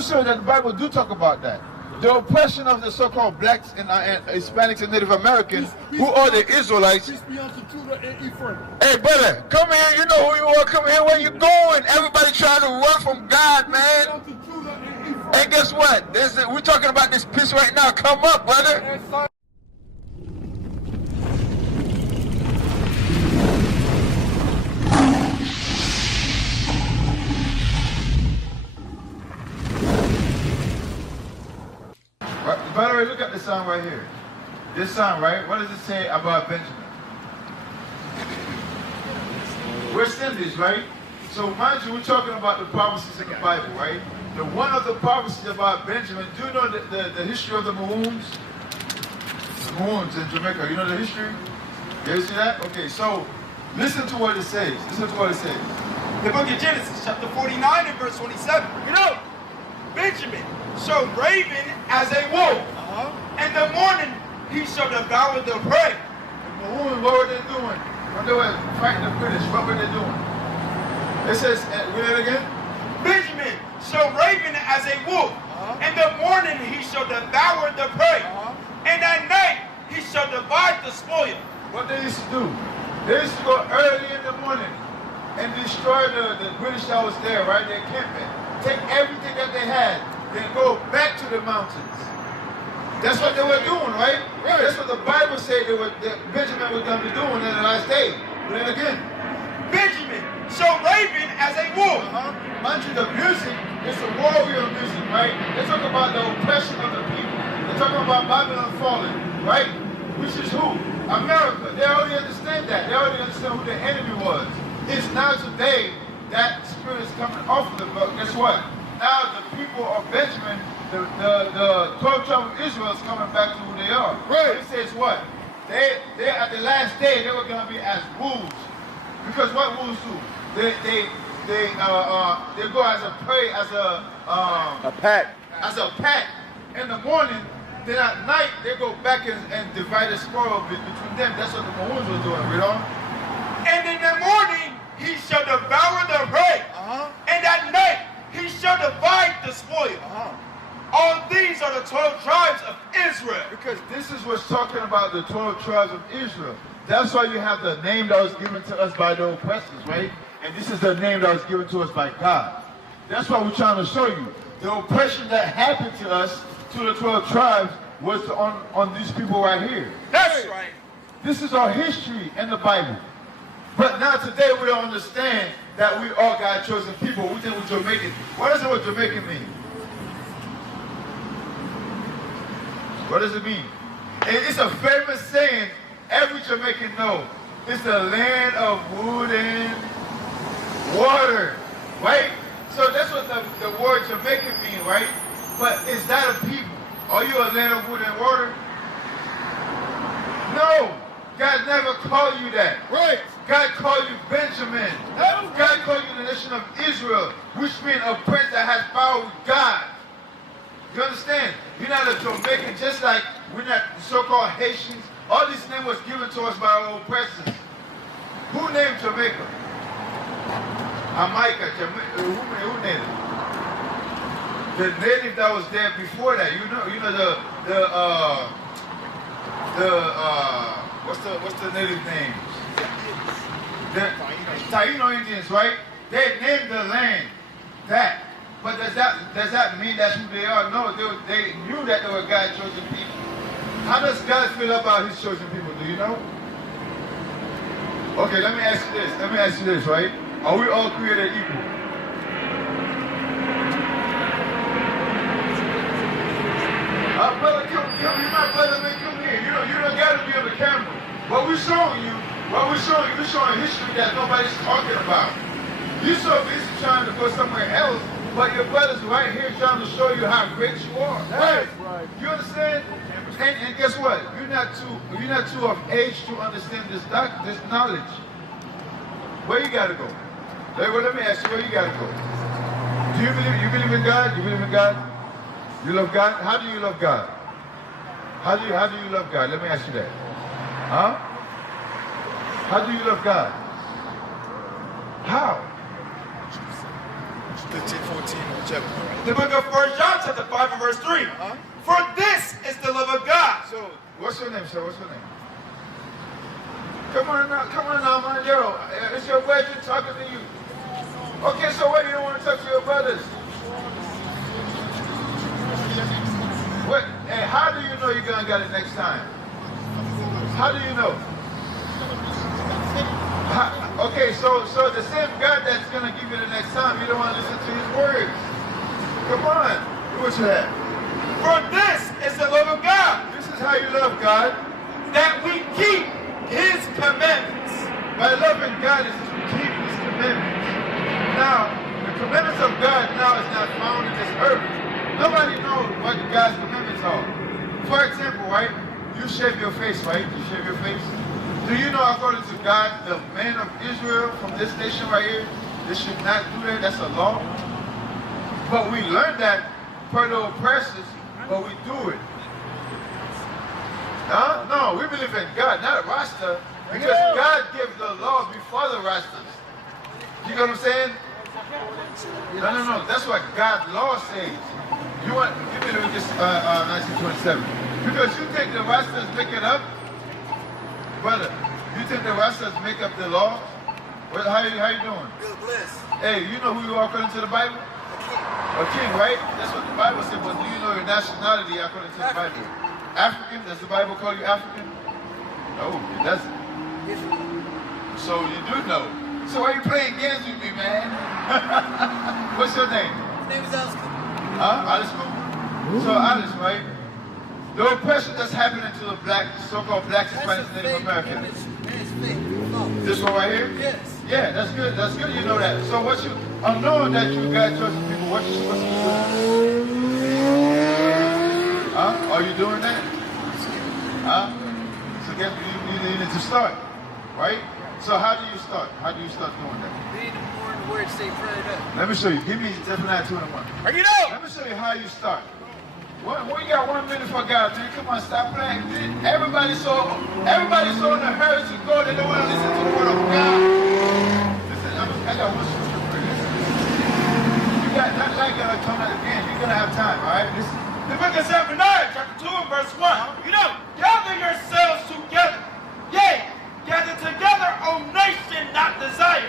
Sure that the Bible do talk about that. The oppression of the so-called blacks and Hispanics and Native Americans, who are the Israelites. Hey, brother, come here. You know who you are. Come here. Where you going? Everybody trying to run from God, man. And guess what? We're talking about this piece right now. Come up, brother. By the way, look at this song right here. This song, right? What does it say about Benjamin? We're Cindy's, right? So mind you, we're talking about the prophecies in the Bible, right? The one of the prophecies about Benjamin, do you know the history of the Maroons? The Maroons in Jamaica, you know the history? You see that? Okay, so listen to what it says. Listen to what it says. The book of Genesis, chapter 49 and verse 27. You know, Benjamin shall raven as a wolf. In the morning he shall devour the prey. The Maroons, what were they doing? When they were fighting the British, what were they doing? It says, read it again. Benjamin shall raven as a wolf. In the morning he shall devour the prey. And at night he shall divide the spoil. What they used to do, they used to go early in the morning and destroy the British that was there, right? Their encampment. Take everything that they had, then go back to the mountains. That's what they were doing, right? That's what the Bible said that Benjamin was going to be doing in the last day. But then again, Benjamin shall raven as a wolf. Mind you, the music is a warrior music, right? They talk about the oppression of the people. They're talking about Babylon falling, right? Which is who? America. They already understand that. They already understand who the enemy was. It's now today that spirit is coming off of them. But guess what? Now the people of Benjamin, the 12 tribes of Israel is coming back to who they are. Right. It says what? They at the last day they were going to be as wolves. Because what wolves do? They go as a prey, as a pack. As a pack. In the morning, then at night they go back and divide the spoil between them. That's what the Maroons were doing, you know? And in the morning he shall devour the prey. And at night he shall divide the spoil. All these are the 12 tribes of Israel. Because this is what's talking about the 12 tribes of Israel. That's why you have the name that was given to us by the oppressors, right? And this is the name that was given to us by God. That's what we're trying to show you. The oppression that happened to us, to the 12 tribes, was on these people right here. That's right. This is our history in the Bible. But now today we don't understand that we all God's chosen people. We think we're Jamaican. What does the word Jamaican mean? What does it mean? And it's a famous saying every Jamaican knows. It's the land of wood and water, right? So that's what the word Jamaican means, right? But is that a people? Are you a land of wood and water? No. God never called you that. Right. God called you Benjamin. God called you the nation of Israel, which means a prince that has power with God. You understand? You're not a Jamaican, just like we're not so-called Haitians. All this name was given to us by our oppressors. Who named Jamaica? Jamaica. Who named it? The native that was there before that. You know what's the native name? The Taino Indians, right? They named the land that. But does that mean that's who they are? No, they knew that they were God's chosen people. How does God feel about his chosen people? Do you know? Okay, let me ask you this, right? Are we all created equal? Brother, come here, my brother, man, come here. You don't got to be on the camera. We're showing history that nobody's talking about. You're so busy trying to go somewhere else, but your brother's right here trying to show you how great you are. Right. You understand? And guess what? You're not too of age to understand this knowledge. Where you gotta go? Let me ask you, where you gotta go? Do you believe in God? You believe in God? You love God? How do you love God? How do you love God? Let me ask you that. Huh? How do you love God? How? 13, 14, whichever. Right? The book of 1 John chapter 5 and verse 3. For this is the love of God. So, what's your name, sir? What's your name? Come on now, man. Yo, it's your brethren talking to you. Okay, so what, you don't want to talk to your brothers? What? Hey, how do you know you're going to get it next time? How do you know? Okay, so the same God that's going to give you the next time, you don't want to listen to his words. Come on. Do what you have. For this is the love of God, This is how you love God. that we keep his commandments. By loving God is to keep his commandments. Now, the commandments of God now is not found in this earth. Nobody knows what God's commandments are. For example, right? You shave your face, right? You shave your face. Do you know, according to God, the men of Israel from this nation right here, they should not do that? That's a law. But we learned that per the oppressors, but we do it. Huh? No, we believe in God, not Rasta, because God gave the law before the Rastas. You know what I'm saying? No. That's what God's law says. You want? Give me this 1927. Because you think the Rastas make it up, brother? You think the Rastas make up the law? Well, how you doing? Bill Bliss. Hey, you know who you are according to the Bible? A king, right? That's what the Bible said. But do you know your nationality according to the Bible? African? Does the Bible call you African? No, it doesn't. So you do know. So why are you playing games with me, man? What's your name? My name is Alice Cooper. Alice Cooper? So Alice, right? The oppression that's happening to the black, so-called black Hispanics, Native Americans. This one right here? Yes. Yeah, that's good. That's good you know that. So what you, I'm knowing that you guys chosen people, what's you doing? Huh? Are you doing that? Huh? So guess you need to start, right? So how do you start? How do you start doing that? Read the morning word, stay prayed up. Let me show you. Give me Zephaniah 2 and 1. Bring it out. Let me show you how you start. We got 1 minute for God, man. Come on, stop playing. Everybody's so in a hurry to go. They don't want to listen to the word of God. Listen, I got one scripture for you. You got not like gonna come out again. You're gonna have time, all right? Listen. The book of Zephaniah, chapter 2 and verse 1. You know, gather yourselves together. Yea, gather together, O nation not desire.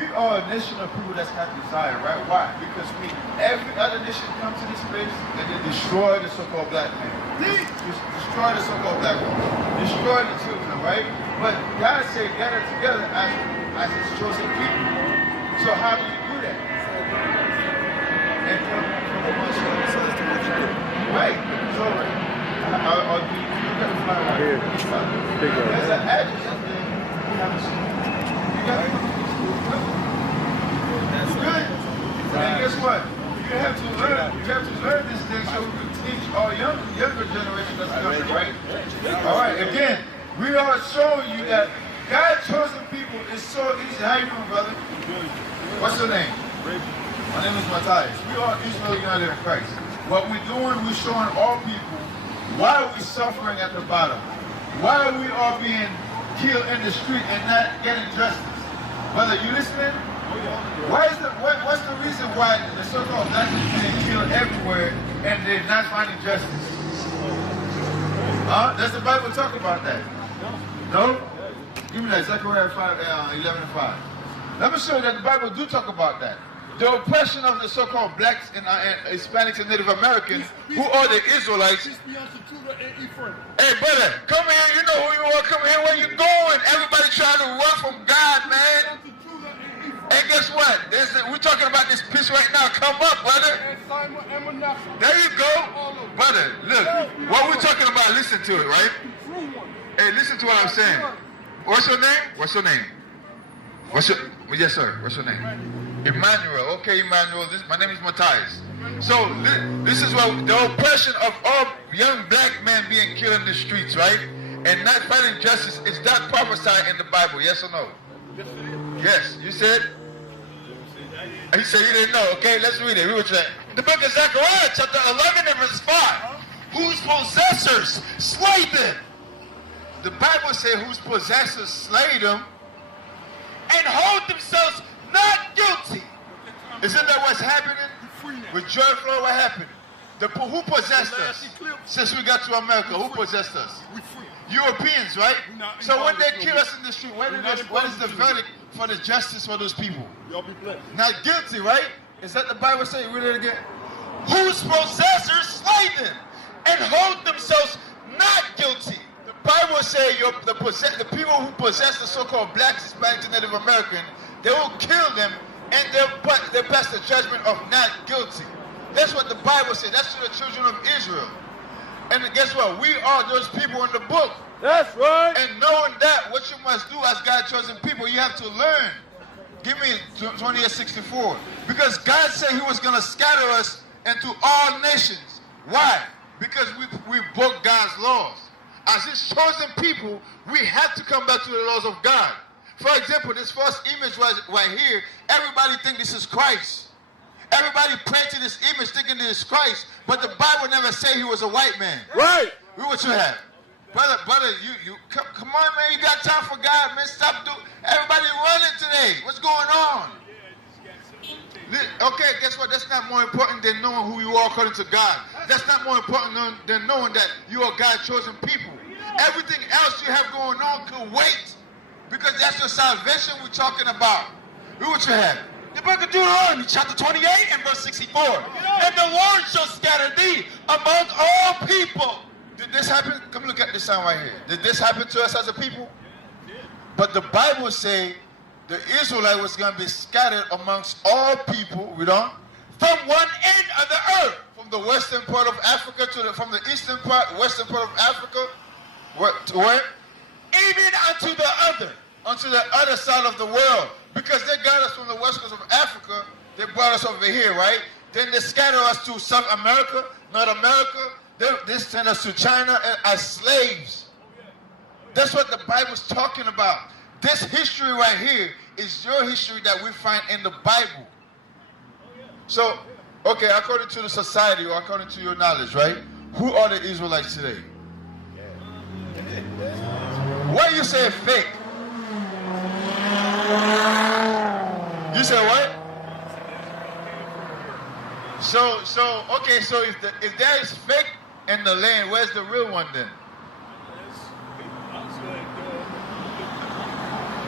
We are a nation of people that's not desired, right? Why? Because every other nation come to this place and they destroy the so-called black man. Destroy the so-called black woman. Destroy the children, right? But God said gather together as his chosen people. So how do you do that? And from the Muslims. Right. So I'll do you got to fly right here. There's an address up there. You haven't seen it. You got it. Good. And guess what? You have to learn this thing so we can teach our younger generation that's coming, right? All right, again, we are showing you that God chosen people is so easy. How you doing, brother? What's your name? My name is Matthias. We are Israel United in Christ. What we're doing, we're showing all people why we're suffering at the bottom. Why we are being killed in the street and not getting justice. Brother, you listening? What's the reason why the so-called black people are being killed everywhere and they're not finding justice? Does the Bible talk about that? No? Give me that, Zechariah 11 and 5. Let me show you that the Bible do talk about that. The oppression of the so-called blacks and Hispanics and Native Americans, who are the Israelites. Hey, brother, come here. You know who you are. Come here. Where you going? Everybody trying to run from God, man. And guess what? We're talking about this piece right now. Come up, brother. There you go. Brother, look. What we're talking about, listen to it, right? Hey, listen to what I'm saying. What's your name? What's your name? Yes, sir. What's your name? Emmanuel. Okay, Emmanuel. My name is Matthias. So this is what the oppression of all young black men being killed in the streets, right? And not finding justice, is that prophesied in the Bible? Yes or no? Yes. You said? He said he didn't know. Okay, let's read it. Read what you said. The book of Zechariah, chapter 11 and verse 5. Whose possessors slay them. The Bible says whose possessors slay them and hold themselves not guilty. Isn't that what's happening? With George Floyd, what happened? Who possessed us? Since we got to America, who possessed us? Europeans, right? So when they kill us in the street, what is the verdict for the justice for those people? Not guilty, right? Is that the Bible say? Read it again. Whose possessors slay them and hold themselves not guilty. The Bible say the people who possess the so-called blacks, Hispanics, and Native American, they will kill them and they pass the judgment of not guilty. That's what the Bible says. That's to the children of Israel. And guess what? We are those people in the book. That's right. And knowing that, what you must do as God's chosen people, you have to learn. Give me 28:64. Because God said he was going to scatter us into all nations. Why? Because we broke God's laws. As his chosen people, we have to come back to the laws of God. For example, this first image right here, everybody think this is Christ. Everybody pray to this image thinking this is Christ, but the Bible never say he was a white man. Right. Look what you have. Brother, you come on, man, you got time for God, man. Stop everybody running today. What's going on? Okay, guess what? That's not more important than knowing who you are according to God. That's not more important than knowing that you are God's chosen people. Everything else you have going on could wait, because that's your salvation we're talking about. Look what you have. The book of Deuteronomy, chapter 28 and verse 64. And the Lord shall scatter thee among all people. Did this happen? Come look at this sign right here. Did this happen to us as a people? But the Bible say the Israelite was going to be scattered amongst all people, read on, from one end of the earth. From the western part of Africa from the eastern part, western part of Africa, to where? Even unto the other side of the world. Because they got us from the west coast of Africa, they brought us over here, right? Then they scatter us to South America, North America. They send us to China as slaves. That's what the Bible's talking about. This history right here is your history that we find in the Bible. So, okay, according to the society or according to your knowledge, right? Who are the Israelites today? Why you say fake? You said what? So if there is fake in the land, where's the real one then?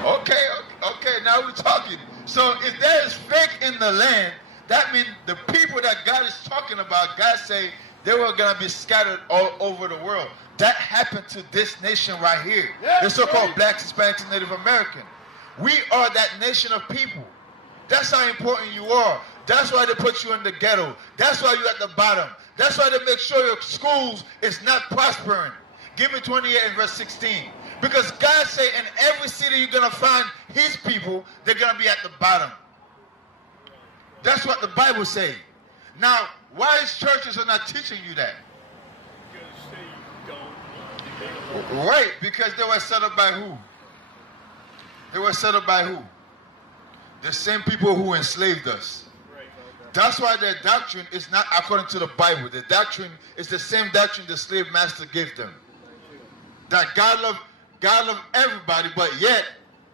Okay, now we're talking. So if there is fake in the land, that means the people that God is talking about, God say they were going to be scattered all over the world. That happened to this nation right here. The so-called blacks, Hispanics, and Native American. We are that nation of people. That's how important you are. That's why they put you in the ghetto. That's why you're at the bottom. That's why they make sure your schools is not prospering. Give me 28 and verse 16. Because God say in every city you're going to find his people, they're going to be at the bottom. That's what the Bible say. Now, why is churches are not teaching you that? Right, because they were set up by who? They were set up by who? The same people who enslaved us. That's why their doctrine is not according to the Bible. The doctrine is the same doctrine the slave master gave them. That God love everybody, but yet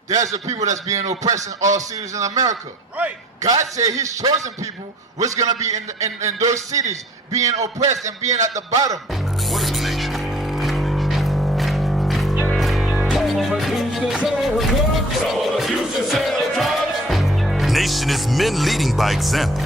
there's the people that's being oppressed in all cities in America. Right. God said his chosen people was going to be in those cities being oppressed and being at the bottom. What is a nation? Nation is men leading by example.